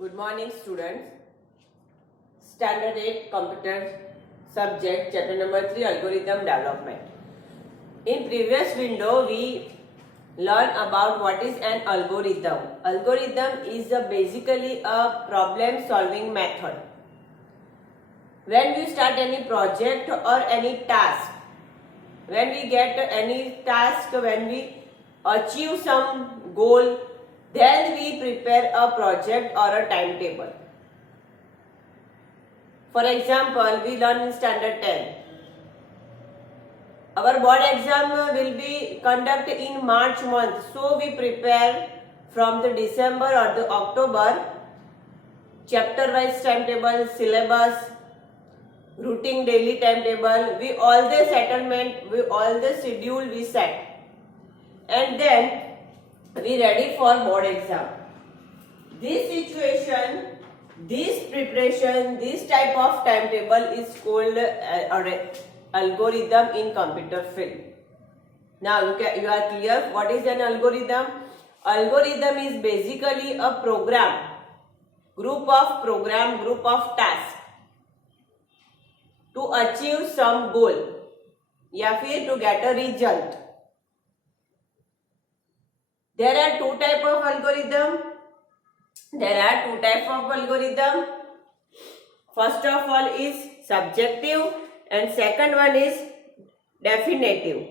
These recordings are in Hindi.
Good morning, students. Standard 8 Computer Subject, Chapter number 3, Algorithm Development. In previous window, we learned about what is an algorithm. Algorithm is basically a problem-solving method. When we start any project or any task, when we get any task, when we achieve some goal, then we prepare a project or a timetable. For example, we learn in standard 10. Our board exam will be conducted in March month. So we prepare from the December or the October chapter wise timetable, syllabus, routine daily timetable, we all the settlement, we all the schedule we set. And then we ready for board exam. This situation, this preparation, this type of timetable is called algorithm in computer field. Now you are clear what is an algorithm? Algorithm is basically a program, group of tasks to achieve some goal या फिर to get a result. There are two types of algorithm. First of all is subjective and second one is definitive.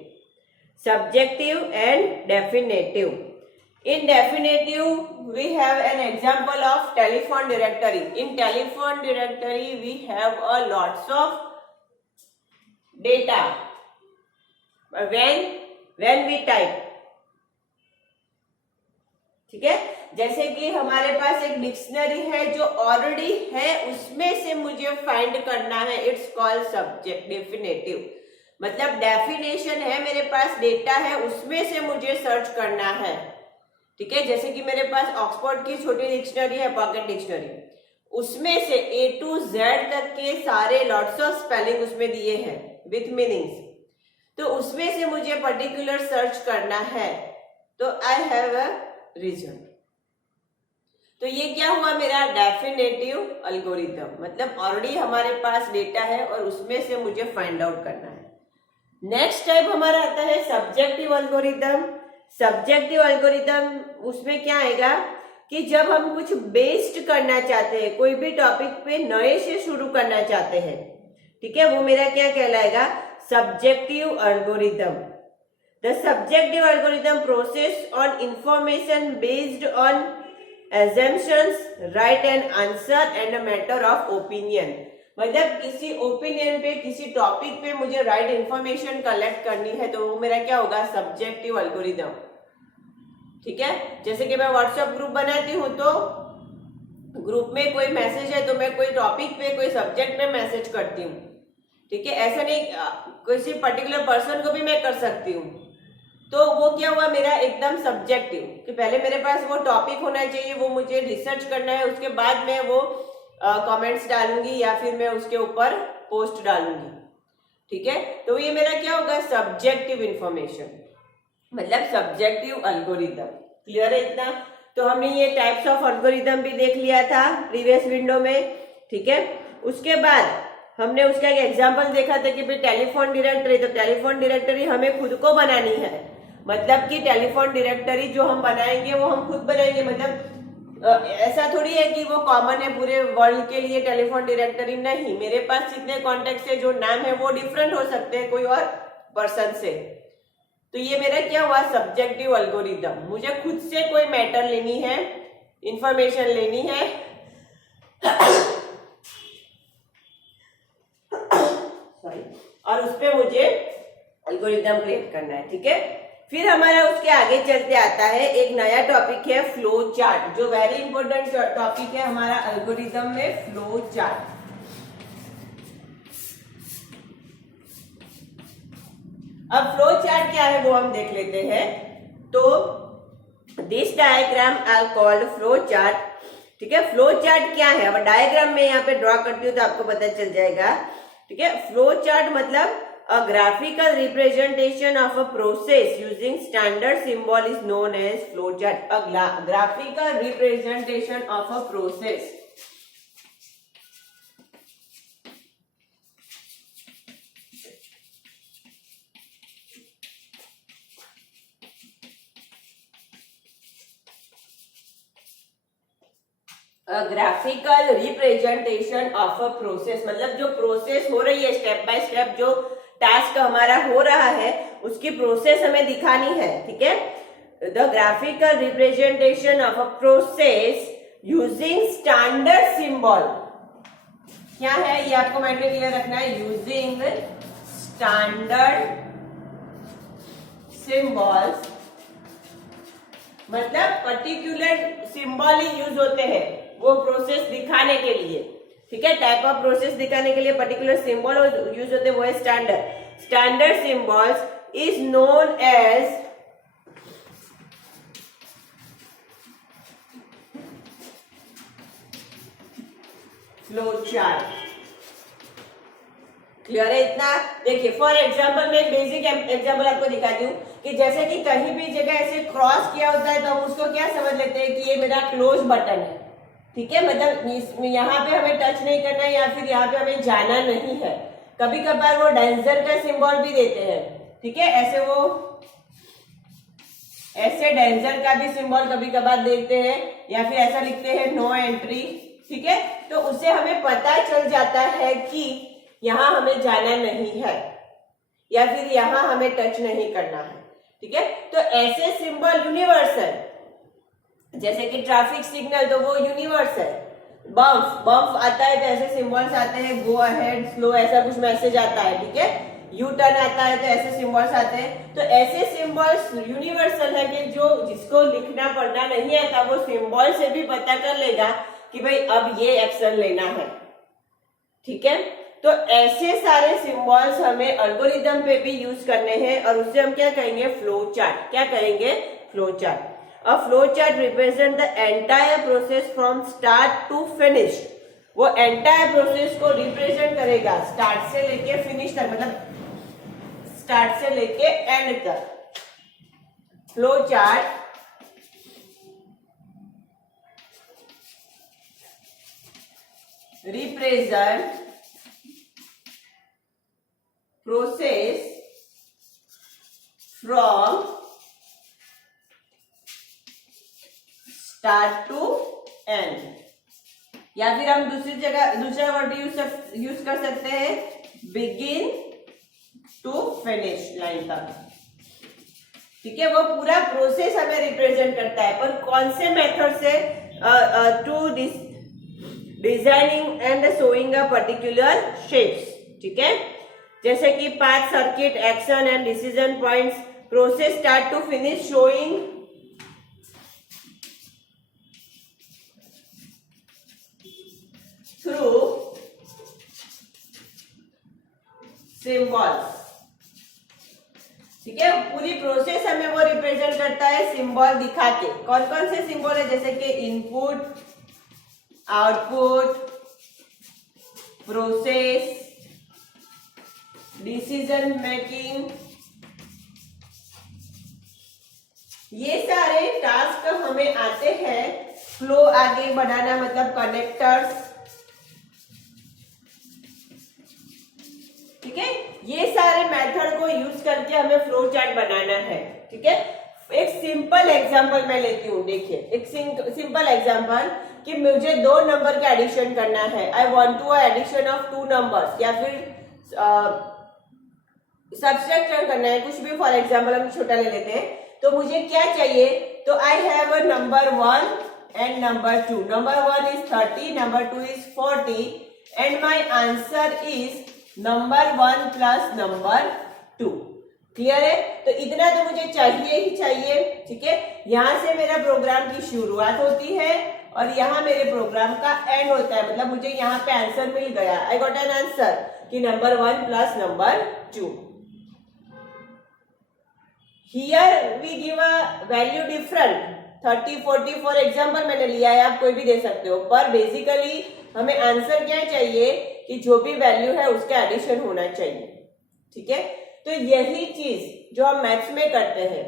Subjective and definitive. In definitive, we have an example of telephone directory. In telephone directory, we have a lots of data. When we type, ठीक है, जैसे कि हमारे पास एक डिक्शनरी है जो ऑलरेडी है, उसमें से मुझे फाइंड करना है. It's called subject definitive. मतलब डेफिनेशन है, मेरे पास डेटा है, उसमें से मुझे सर्च करना है. ठीक है, जैसे कि मेरे पास ऑक्सफोर्ड की छोटी डिक्शनरी है, पॉकेट डिक्शनरी, उसमें से A to Z तक के सारे लॉट्स ऑफ स्पेलिंग उसमें दिए हैं विथ मीनिंग्स. तो उसमें से मुझे पर्टिकुलर सर्च करना है, तो आई हैव अ रिजल्ट. तो ये क्या हुआ मेरा डेफिनेटिव अल्गोरिथम. मतलब ऑलरेडी हमारे पास डेटा है और उसमें से मुझे फाइंड आउट करना है. नेक्स्ट टाइप हमारा आता है सब्जेक्टिव अल्गोरिथम. सब्जेक्टिव अल्गोरिथम उसमें क्या आएगा कि जब हम कुछ बेस्ड करना चाहते हैं, कोई भी टॉपिक पे नए से शुरू करना चाहते हैं, ठीक है, वो मेरा क्या कहलाएगा, subjective algorithm. The subjective algorithm process on information based on assumptions, right and answer and a matter of opinion. मतलब किसी ओपिनियन पे, किसी टॉपिक पे मुझे राइट इंफॉर्मेशन कलेक्ट करनी है, तो वो मेरा क्या होगा, सब्जेक्टिव अल्गोरिथम. ठीक है, जैसे कि मैं व्हाट्सएप ग्रुप बनाती हूँ, तो ग्रुप में कोई मैसेज है तो मैं कोई टॉपिक पे, कोई सब्जेक्ट पे मैसेज करती हूँ. ठीक है, ऐसा नहीं किसी पर्टिकुलर पर्सन को भी मैं कर सकती हूँ. तो वो क्या हुआ मेरा एकदम सब्जेक्टिव, कि पहले मेरे पास वो टॉपिक होना चाहिए, वो मुझे रिसर्च करना है, उसके बाद मैं वो कमेंट्स डालूंगी या फिर मैं उसके ऊपर पोस्ट डालूंगी. ठीक है, तो ये मेरा क्या होगा, सब्जेक्टिव इंफॉर्मेशन, मतलब सब्जेक्टिव अल्गोरिथम. क्लियर है इतना? तो हमने ये टाइप्स ऑफ अल्गोरिथम भी देख लिया था प्रीवियस विंडो में. ठीक है, उसके बाद हमने उसका एक एग्जाम्पल देखा था कि भाई टेलीफोन डायरेक्टरी, तो टेलीफोन डायरेक्टरी हमें खुद को बनानी है. मतलब कि टेलीफोन डायरेक्टरी जो हम बनाएंगे वो हम खुद बनाएंगे. मतलब ऐसा थोड़ी है कि वो कॉमन है पूरे वर्ल्ड के लिए टेलीफोन डायरेक्टरी. नहीं, मेरे पास जितने कॉन्टेक्ट से जो नाम है वो डिफरेंट हो सकते हैं कोई और पर्सन से. तो ये मेरा क्या हुआ, सब्जेक्टिव अल्गोरिथम. मुझे खुद से कोई मैटर लेनी है, इंफॉर्मेशन लेनी है, सॉरी, और उस पर मुझे अल्गोरिथम क्रिएट करना है. ठीक है, फिर हमारा उसके आगे चलते आता है एक नया टॉपिक है फ्लो चार्ट, जो वेरी इंपॉर्टेंट टॉपिक है हमारा एल्गोरिथम में, फ्लो चार्ट. अब फ्लो चार्ट क्या है वो हम देख लेते हैं. तो this diagram are called flow chart. ठीक है, फ्लो चार्ट क्या है, अब डायग्राम में यहाँ पे ड्रॉ करती हूँ तो आपको पता चल जाएगा. ठीक है, फ्लो चार्ट मतलब A graphical representation of a process using standard symbol is known as flowchart. A graphical representation of a process. Graphical representation of a process, मतलब जो प्रोसेस हो रही है, स्टेप बाय स्टेप जो टास्क हमारा हो रहा है उसकी प्रोसेस हमें दिखानी है, ठीक है। The graphical representation of a process using standard symbol, क्या है ये आपको माइंड में क्लियर रखना है। यूजिंग स्टैंडर्ड सिंबल्स, मतलब पर्टिकुलर सिंबल ही यूज होते हैं वो प्रोसेस दिखाने के लिए, ठीक है। टाइप ऑफ प्रोसेस दिखाने के लिए पर्टिकुलर सिंबल यूज होते हैं, वो है standard. Standard symbols is known as flow chart. Clear है इतना? देखिए फॉर एग्जाम्पल मैं एक बेसिक एग्जाम्पल आपको दिखाती हूँ कि जैसे कि कहीं भी जगह ऐसे क्रॉस किया होता है तो हम उसको क्या समझ लेते हैं कि ये मेरा क्लोज बटन है, ठीक है। मतलब यहाँ पे हमें टच नहीं करना है या फिर यहाँ पे हमें जाना नहीं है। कभी कभार वो डेंजर का सिंबल भी देते हैं, ठीक है। ऐसे डेंजर का भी सिंबल कभी कभार देते हैं या फिर ऐसा लिखते हैं नो एंट्री, ठीक है। तो उससे हमें पता चल जाता है कि यहाँ हमें जाना नहीं है या फिर यहाँ हमें टच नहीं करना है, ठीक है। तो ऐसे सिंबल यूनिवर्सल, जैसे कि ट्रैफिक सिग्नल तो वो यूनिवर्सल है। बम्प आता है तो ऐसे सिंबल्स आते हैं, गो अहेड, स्लो, ऐसा कुछ मैसेज आता है, ठीक है। यू टर्न आता है तो ऐसे सिंबल्स आते हैं। तो ऐसे सिंबल्स यूनिवर्सल है कि जो जिसको लिखना पढ़ना नहीं आता वो सिंबल से भी पता कर लेगा कि भाई अब ये एक्शन लेना है, ठीक है। तो ऐसे सारे सिंबल्स हमें एल्गोरिदम पे भी यूज करने हैं और उससे हम क्या कहेंगे, फ्लो चार्ट। क्या कहेंगे, flow chart. A flow chart represent the entire process from start to finish. वो एंटायर प्रोसेस को रिप्रेजेंट करेगा स्टार्ट से लेके फिनिश तक, मतलब स्टार्ट से लेके एंड तक। Flow chart represent process from start to end, या फिर हम दूसरा वर्ड यूज कर सकते हैं बिगिन टू फिनिश लाइन तक, ठीक है। वो पूरा प्रोसेस हमें रिप्रेजेंट करता है, पर कौन से मेथड से, to designing and showing a particular shapes, ठीक है। जैसे कि path, circuit, action and decision points, process start to finish showing through symbols, ठीक है। पूरी प्रोसेस हमें वो रिप्रेजेंट करता है सिंबल दिखा के। कौन कौन से सिंबल है, जैसे कि input, output, process, decision making, ये सारे टास्क हमें आते हैं फ्लो आगे बढ़ाना, मतलब कनेक्टर्स, ठीक है। ये सारे मेथड को यूज करके हमें फ्लो चार्ट बनाना है, ठीक है। एक सिंपल एग्जांपल मैं लेती हूँ, देखिए एक सिंपल एग्जांपल कि मुझे दो नंबर का एडिशन करना है। I want to addition of two numbers, या फिर सब्सट्रैक्शन करना है, कुछ भी। फॉर एग्जांपल हम छोटा ले लेते हैं, तो मुझे क्या चाहिए, तो I have a number 1 and number 2। Number 1 is 30, number 2 is 40 and my answer is number 1 plus number 2। Clear है? तो इतना तो मुझे चाहिए ही चाहिए, ठीक है। यहां से मेरा प्रोग्राम की शुरुआत होती है और यहाँ मेरे प्रोग्राम का एंड होता है, मतलब मुझे यहाँ पे आंसर मिल गया। आई गॉट एन आंसर कि number 1 plus number 2। Here we give a value different 30, 40 for example मैंने लिया है, आप कोई भी दे सकते हो, पर बेसिकली हमें आंसर क्या चाहिए कि जो भी वैल्यू है उसका एडिशन होना चाहिए, ठीक है। तो यही चीज जो हम मैथ्स में करते हैं,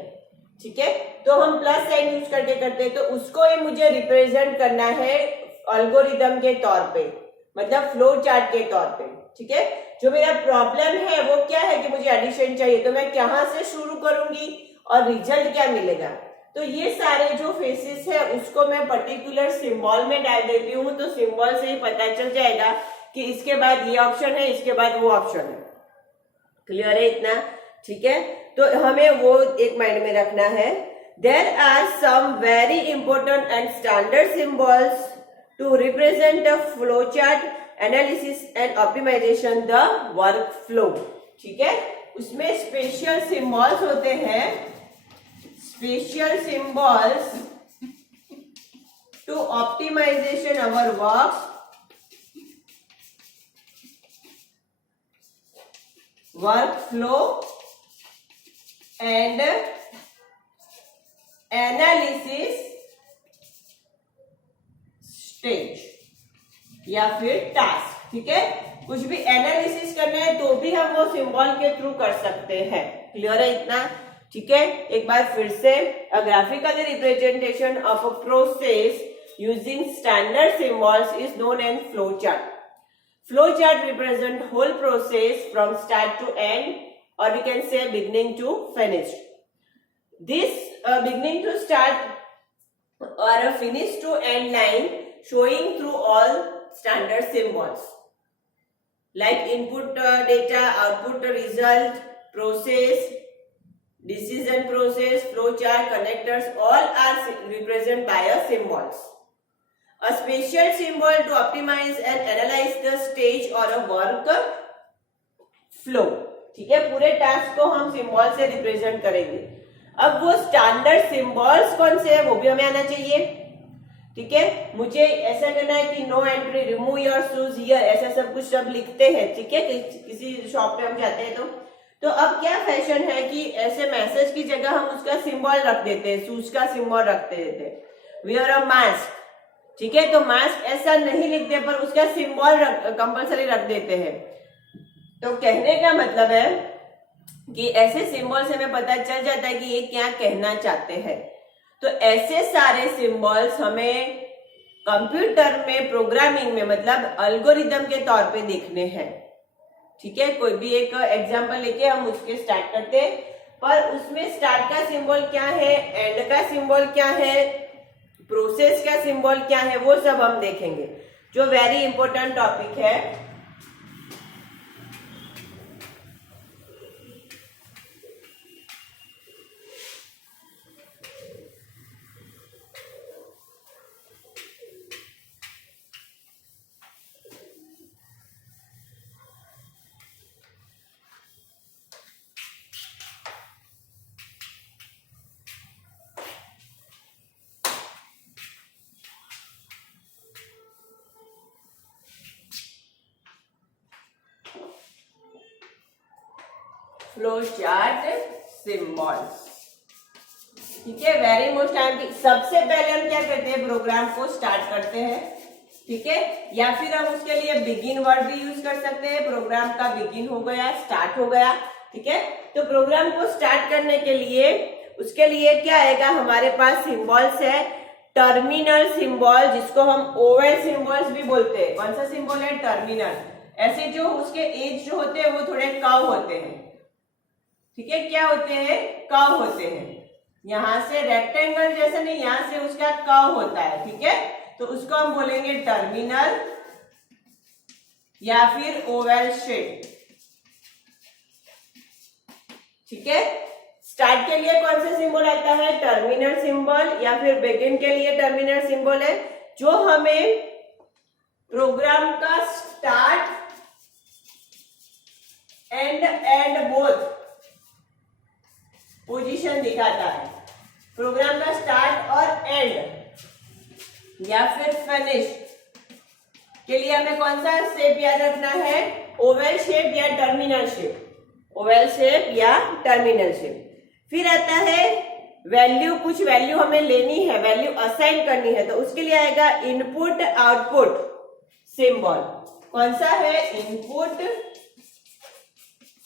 ठीक है, तो हम प्लस साइन यूज करके करते हैं, तो उसको ही मुझे रिप्रेजेंट करना है एल्गोरिदम के तौर पे, मतलब फ्लो चार्ट के तौर पे, ठीक है। जो मेरा प्रॉब्लम है वो क्या है कि मुझे एडिशन चाहिए, तो मैं कहाँ से शुरू करूंगी और रिजल्ट क्या मिलेगा। तो ये सारे जो फेसेस है उसको मैं पर्टिकुलर सिंबल में डाल देती हूँ, तो सिंबल से ही पता चल जाएगा कि इसके बाद ये ऑप्शन है, इसके बाद वो ऑप्शन है। क्लियर है इतना, ठीक है। तो हमें वो एक माइंड में रखना है। There are some very important and standard symbols to represent the flow chart analysis and optimisation the work flow, ठीक है। उसमें स्पेशल सिंबल्स होते हैं, special symbols to optimisation our work flow and analysis stage या फिर टास्क, ठीक है। कुछ भी एनालिसिस करना है तो भी हम वो सिंबल के थ्रू कर सकते हैं। क्लियर है इतना, ठीक है। एक बार फिर से, a graphical representation of a process using standard symbols is known as flow chart. Flow chart represent whole process from start to end, or we can say beginning to finish. This beginning to start or a finish to end line showing through all standard symbols like input data, output result, process, decision process, flow chart, connectors, all are represented by a symbols. A special symbol to optimize and analyze the stage or a work flow, ठीक है। पूरे टास्क को हम सिंबल से रिप्रेजेंट करेंगे। अब वो स्टैंडर्ड सिंबल्स कौन से है वो भी हमें आना चाहिए, ठीक है। मुझे ऐसा करना है कि no entry, remove your shoes here, ऐसा सब कुछ सब लिखते हैं, ठीक है। किसी शॉप पे हम जाते हैं तो अब क्या फैशन है कि ऐसे मैसेज की जगह हम उसका सिंबल रख देते हैं, शूज का सिंबल रखते देते हैं, वियर अ मास्क, ठीक है। तो मास्क ऐसा नहीं लिखते पर उसका सिंबल कंपल्सरी रख देते हैं। तो कहने का मतलब है कि ऐसे सिंबल से हमें पता चल जाता है कि ये क्या कहना चाहते हैं। तो ऐसे सारे सिंबल्स हमें कंप्यूटर में प्रोग्रामिंग में मतलब एल्गोरिदम के तौर पे देखने हैं, ठीक है। कोई भी एक एग्जांपल लेके हम उसके स्टार्ट करते हैं, पर उसमें स्टार्ट का सिंबल क्या है, एंड का सिंबल क्या है, प्रोसेस का सिंबल क्या है, वो सब हम देखेंगे, जो वेरी इंपॉर्टेंट टॉपिक है। फ्लो चार्ट सिंबल्स, ठीक है। वेरी मोस्ट टाइम की सबसे पहले हम क्या करते हैं, प्रोग्राम को स्टार्ट करते हैं, ठीक है। या फिर हम उसके लिए बिगिन वर्ड भी यूज कर सकते हैं। प्रोग्राम का बिगिन हो गया, स्टार्ट हो गया, ठीक है। तो प्रोग्राम को स्टार्ट करने के लिए उसके लिए क्या आएगा, हमारे पास सिंबल्स है, टर्मिनल सिंबल जिसको हम ओवल सिंबल्स भी बोलते हैं। कौन सा सिंबल है, टर्मिनल। ऐसे जो उसके एज जो होते हैं वो थोड़े कर्व होते हैं, ठीक है। क्या होते हैं, कर्व होते हैं। यहां से रेक्टेंगल जैसा नहीं, यहां से उसका कर्व होता है, ठीक है। तो उसको हम बोलेंगे टर्मिनल या फिर ओवल शेप, ठीक है। स्टार्ट के लिए कौन सा सिंबल आता है, टर्मिनल सिंबल, या फिर बिगिन के लिए टर्मिनल सिंबल है, जो हमें प्रोग्राम का स्टार्ट एंड बोथ पोजीशन दिखाता है। प्रोग्राम का स्टार्ट और एंड या फिर फिनिश के लिए हमें कौन सा शेप याद रखना है, ओवल शेप या टर्मिनल शेप, ओवल शेप या टर्मिनल शेप। फिर आता है वैल्यू, कुछ वैल्यू हमें लेनी है, वैल्यू असाइन करनी है, तो उसके लिए आएगा इनपुट आउटपुट सिंबल। कौन सा है, इनपुट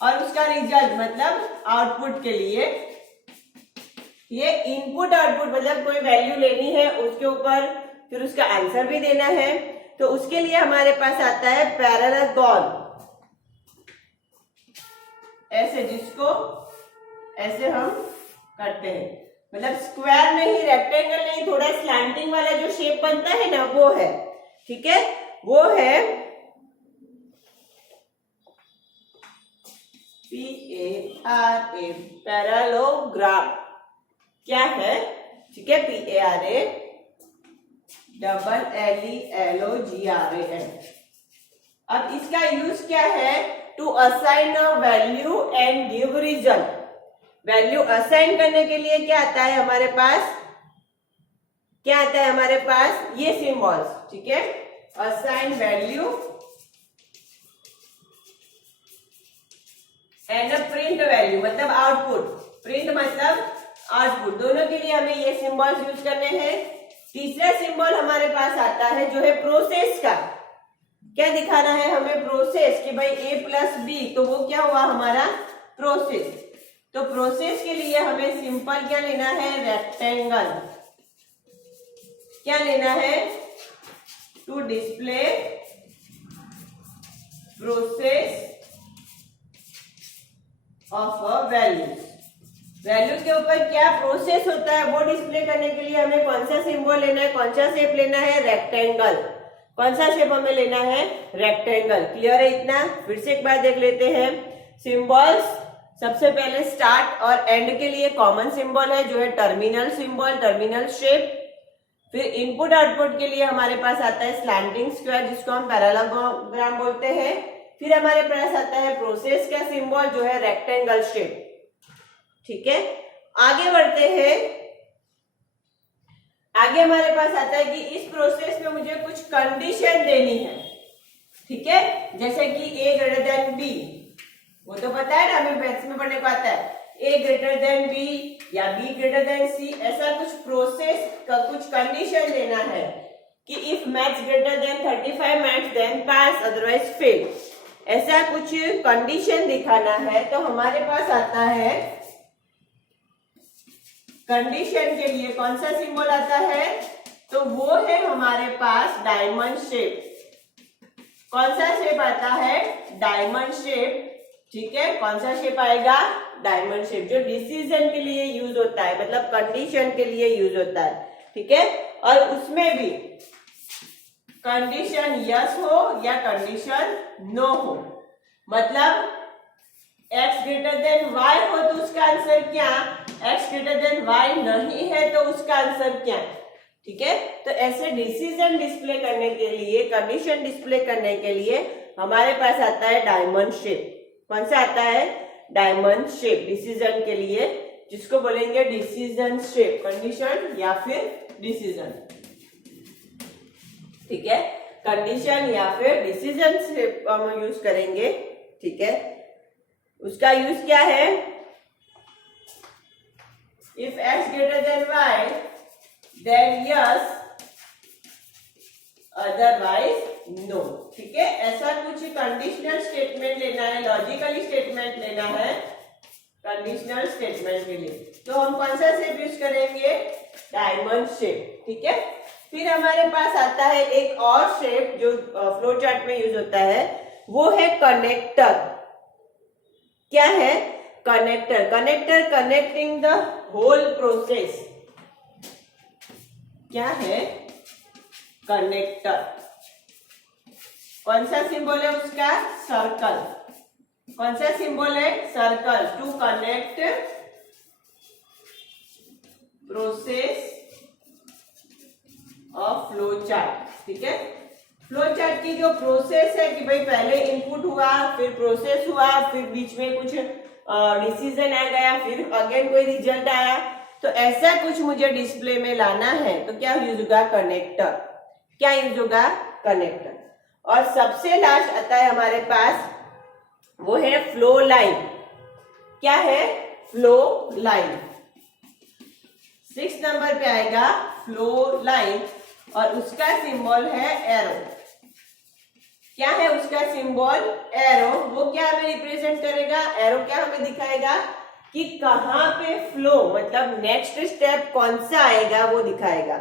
और उसका रिजल्ट मतलब आउटपुट के लिए, ये इनपुट आउटपुट मतलब कोई वैल्यू लेनी है उसके ऊपर फिर उसका आंसर भी देना है, तो उसके लिए हमारे पास आता है पैरेललोग्राम, ऐसे जिसको ऐसे हम करते हैं, मतलब स्क्वायर नहीं, रेक्टेंगल नहीं, थोड़ा स्लैंटिंग वाला जो शेप बनता है ना वो है, ठीक है, वो है PARA, पैरेललोग्राम। क्या है, ठीक है, PARA LELOGRAM। अब इसका यूज क्या है, to assign a value and give result. Value assign करने के लिए क्या आता है हमारे पास, क्या आता है हमारे पास, ये सिंबल्स, ठीक है, assign value and print value मतलब आउटपुट, प्रिंट मतलब आउटपुट, दोनों के लिए हमें ये सिंबल्स यूज करने हैं। तीसरा सिंबल हमारे पास आता है जो है प्रोसेस का, क्या दिखाना है हमें, प्रोसेस, कि भाई A प्लस B, तो वो क्या हुआ हमारा प्रोसेस। तो प्रोसेस के लिए हमें सिंपल क्या लेना है, रेक्टेंगल, क्या लेना है, to display process of a value. Value के ऊपर क्या प्रोसेस होता है वो डिस्प्ले करने के लिए हमें कौन सा सिंबल लेना है, कौन सा शेप लेना है, रेक्टेंगल। कौन सा शेप हमें लेना है, रेक्टेंगल। क्लियर है इतना, फिर से एक बार देख लेते हैं सिंबल्स। सबसे पहले स्टार्ट और एंड के लिए कॉमन सिंबल है जो है टर्मिनल सिंबल, टर्मिनल शेप। फिर इनपुट आउटपुट के लिए हमारे पास आता है स्लैंटिंग स्क्वायर जिसको हम पैरेललोग्राम बोलते हैं। फिर हमारे पास आता है प्रोसेस का सिंबल जो है रेक्टेंगल शेप, ठीक है। आगे बढ़ते हैं, आगे हमारे पास आता है कि इस प्रोसेस में मुझे कुछ कंडीशन देनी है, ठीक है, जैसे कि A ग्रेटर देन B, वो तो पता है ना, हमें मैथ्स में पढ़ने को आता है, A ग्रेटर देन B या B ग्रेटर देन C, ऐसा कुछ प्रोसेस का कुछ कंडीशन देना है कि if maths greater than 35 marks then pass otherwise fail, ऐसा कुछ कंडीशन दिखाना है। तो हमारे पास आता है कंडीशन के लिए कौन सा सिंबल आता है, तो वो है हमारे पास डायमंड शेप। कौन सा शेप आता है, डायमंड शेप, ठीक है। कौन सा शेप आएगा, डायमंड शेप, जो डिसीजन के लिए यूज होता है, मतलब कंडीशन के लिए यूज होता है, ठीक है। और उसमें भी कंडीशन यस हो या कंडीशन नो हो, मतलब x ग्रेटर देन y हो तो उसका आंसर क्या, x ग्रेटर देन y नहीं है तो उसका आंसर क्या, ठीक है। तो ऐसे डिसीजन डिस्प्ले करने के लिए, कंडीशन डिस्प्ले करने के लिए हमारे पास आता है डायमंड शेप। कौन सा आता है, डायमंड शेप, डिसीजन के लिए, जिसको बोलेंगे डिसीजन शेप, कंडीशन या फिर डिसीजन, ठीक है। कंडीशन या फिर डिसीजन शेप हम यूज करेंगे, ठीक है। उसका यूज क्या है, if x greater than y then yes otherwise no, ठीक है। ऐसा कुछ कंडीशनल स्टेटमेंट लेना है, लॉजिकल स्टेटमेंट लेना है कंडीशनल स्टेटमेंट के लिए। तो हम कौन सा शेप यूज करेंगे, डायमंड शेप, ठीक है। फिर हमारे पास आता है एक और शेप जो फ्लो चार्ट में यूज होता है, वो है कनेक्टर। क्या है, connector, connector connecting the whole process, क्या है, कनेक्टर। कौन सा सिंबल है उसका, सर्कल। कौन सा सिंबल है, circle, to connect process of flow chart, ठीक है। फ्लो चार्ट की जो प्रोसेस है कि भाई पहले इनपुट हुआ, फिर प्रोसेस हुआ, फिर बीच में कुछ डिसीजन आ गया, फिर अगेन कोई रिजल्ट आया, तो ऐसा कुछ मुझे डिस्प्ले में लाना है तो क्या यूज होगा, कनेक्टर। क्या यूज होगा, कनेक्टर। और सबसे लास्ट आता है हमारे पास, वो है फ्लो लाइन। क्या है, फ्लो लाइन। 6 नंबर पे आएगा फ्लो लाइन और उसका सिंबल है एरो। क्या है उसका सिंबल? एरो। वो क्या हमें रिप्रेजेंट करेगा? एरो क्या हमें दिखाएगा कि कहाँ पे फ्लो, मतलब नेक्स्ट स्टेप कौन सा आएगा वो दिखाएगा।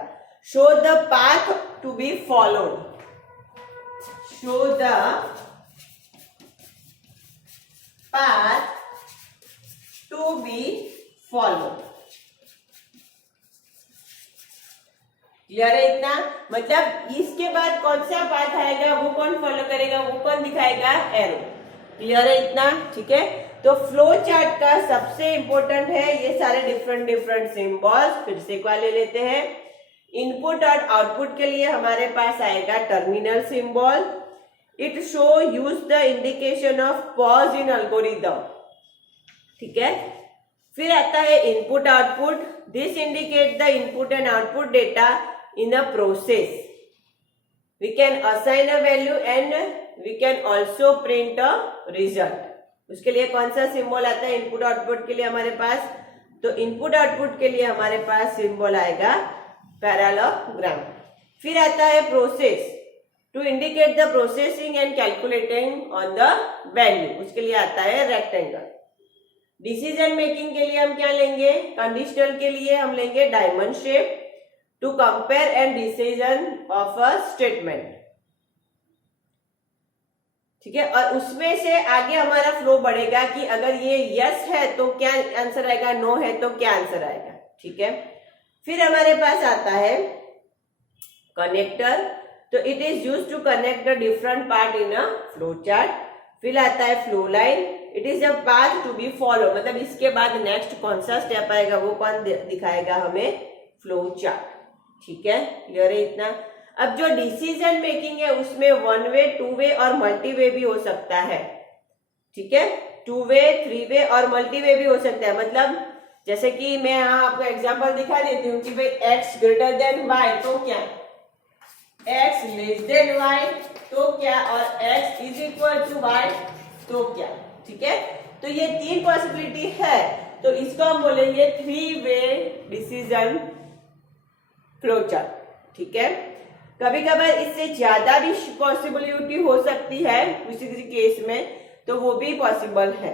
Show the path to be followed, show the path to be followed. Clear है इतना? मतलब इसके बाद कौन सा पाथ आएगा वो कौन फॉलो करेगा, वो कौन दिखाएगा? एरो। क्लियर है इतना? ठीक है, तो फ्लो चार्ट का सबसे इंपॉर्टेंट है ये सारे डिफरेंट सिंबल्स। फिर से एक बार ले लेते हैं। इनपुट और आउटपुट के लिए हमारे पास आएगा terminal symbol. It show use the indication of pause in algorithm. ठीक है, फिर आता है input output. This indicate the input and output data in a process. We can assign a value and we can also print a result. उसके लिए कौन सा सिंबल आता है इनपुट आउटपुट के लिए हमारे पास? तो इनपुट आउटपुट के लिए हमारे पास सिंबल आएगा पैरेललोग्राम। फिर आता है process, to indicate the processing and calculating on the value. उसके लिए आता है रेक्टेंगल। डिसीजन मेकिंग के लिए हम क्या लेंगे? कंडीशनल के लिए हम लेंगे diamond shape, to compare and decision of a statement. ठीक है, और उसमें से आगे हमारा फ्लो बढ़ेगा कि अगर ये यस है तो क्या आंसर आएगा, नो है तो क्या आंसर आएगा। ठीक है, फिर हमारे पास आता है कनेक्टर। तो it is used to connect the different part in a flow chart. फिर आता है flow line. It is a path to be follow, मतलब इसके बाद नेक्स्ट कौन सा स्टेप आएगा वो कौन दिखाएगा हमें? Flow chart. ठीक है, क्लियर है इतना? अब जो डिसीजन मेकिंग है उसमें वन वे, टू वे और मल्टी वे भी हो सकता है। ठीक है, टू वे, थ्री वे और मल्टी वे भी हो सकता है। मतलब जैसे कि मैं यहाँ आपको एग्जांपल दिखा देती हूँ कि भाई x ग्रेटर देन y तो क्या, x लेस देन y तो क्या, और x is equal to y तो क्या। ठीक है, तो ये तीन पॉसिबिलिटी है, तो इसको हम बोलेंगे three way decision flow chart. ठीक है, कभी कभार इससे ज्यादा भी पॉसिबिलिटी हो सकती है किसी किसी केस में, तो वो भी पॉसिबल है।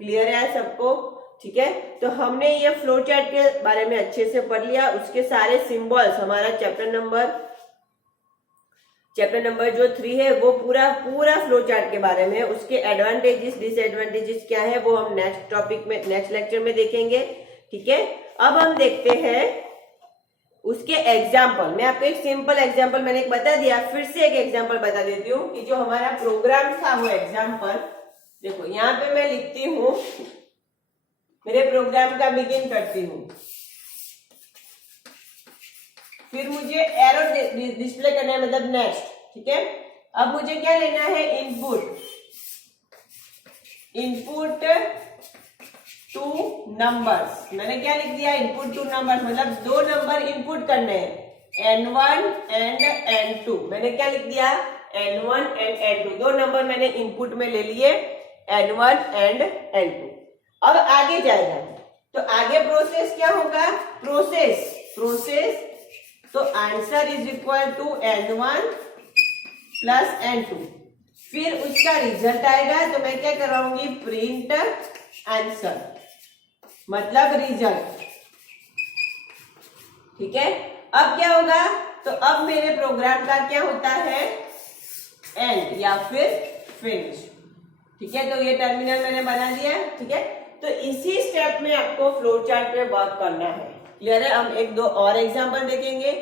क्लियर है सबको? ठीक है, तो हमने ये फ्लो चार्ट के बारे में अच्छे से पढ़ लिया। उसके सारे सिंबल्स, हमारा चैप्टर नंबर जो 3 है वो पूरा फ्लो चार्ट के बारे में, उसके एडवांटेजेस डिसएडवांटेजेस क्या है वो हम नेक्स्ट टॉपिक में, नेक्स्ट लेक्चर में देखेंगे। ठीक है, अब हम देखते हैं उसके एग्जाम्पल। मैं आपको एक सिंपल एग्जाम्पल मैंने एक बता दिया, फिर से एक एग्जाम्पल बता देती हूँ कि जो हमारा प्रोग्राम था वो एग्जाम्पल देखो। यहाँ पे मैं लिखती हूँ, मेरे प्रोग्राम का बिगिन करती हूँ, फिर मुझे एरो डिस्प्ले करना है, मतलब नेक्स्ट। ठीक है, अब मुझे क्या लेना है? Input two numbers. मैंने क्या लिख दिया? इनपुट टू नंबर्स, मतलब दो नंबर इनपुट करने हैं, n1 एंड n2। मैंने क्या लिख दिया? n1 एंड n2, दो नंबर मैंने इनपुट में ले लिए, n1 एंड n2। अब आगे जाएगा, तो आगे प्रोसेस क्या होगा? प्रोसेस तो answer is equal to n1 plus n2। फिर उसका रिजल्ट आएगा, तो मैं क्या कराऊंगी? प्रिंट आंसर, मतलब रिजल्ट। ठीक है, अब क्या होगा? तो अब मेरे प्रोग्राम का क्या होता है? एंड या फिर फिनिश। ठीक है, तो ये टर्मिनल मैंने बना दिया। ठीक है, तो इसी स्टेप में आपको फ्लो चार्ट पे वर्क करना है। क्लियर है? हम एक दो और एग्जांपल देखेंगे,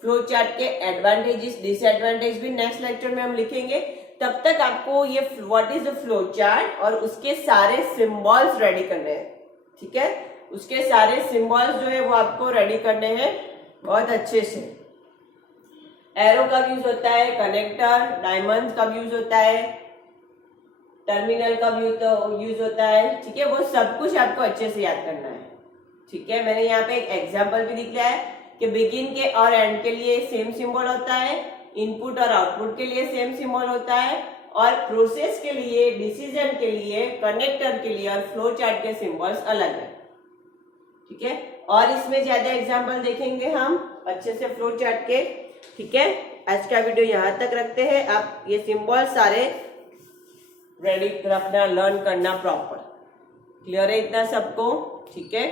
फ्लो चार्ट के एडवांटेजेस डिसएडवांटेज भी नेक्स्ट लेक्चर में हम लिखेंगे। तब तक आपको ये what is the flow chart और उसके सारे सिंबल्स रेडी करने हैं। ठीक है, उसके सारे सिंबल्स जो है वो आपको रेडी करने हैं बहुत अच्छे से। एरो कब यूज होता है, कनेक्टर, डायमंड कब यूज होता है, टर्मिनल कब यूज होता है। ठीक है, वो सब कुछ आपको अच्छे से याद करना है। ठीक है, मैंने यहाँ पे एक एग्जाम्पल भी दिखाया है कि बिगिन के और एंड के लिए सेम सिंबल होता है, इनपुट और आउटपुट के लिए सेम सिंबल होता है, और प्रोसेस के लिए, डिसीजन के लिए, कनेक्टर के लिए और फ्लो चार्ट के सिंबल्स अलग है। ठीक है, और इसमें ज्यादा एग्जाम्पल देखेंगे हम अच्छे से फ्लो चार्ट के। ठीक है, आज का वीडियो यहाँ तक रखते हैं। आप ये सिंबल सारे रेडी रखना, लर्न करना प्रॉपर। क्लियर है इतना सबको? ठीक है।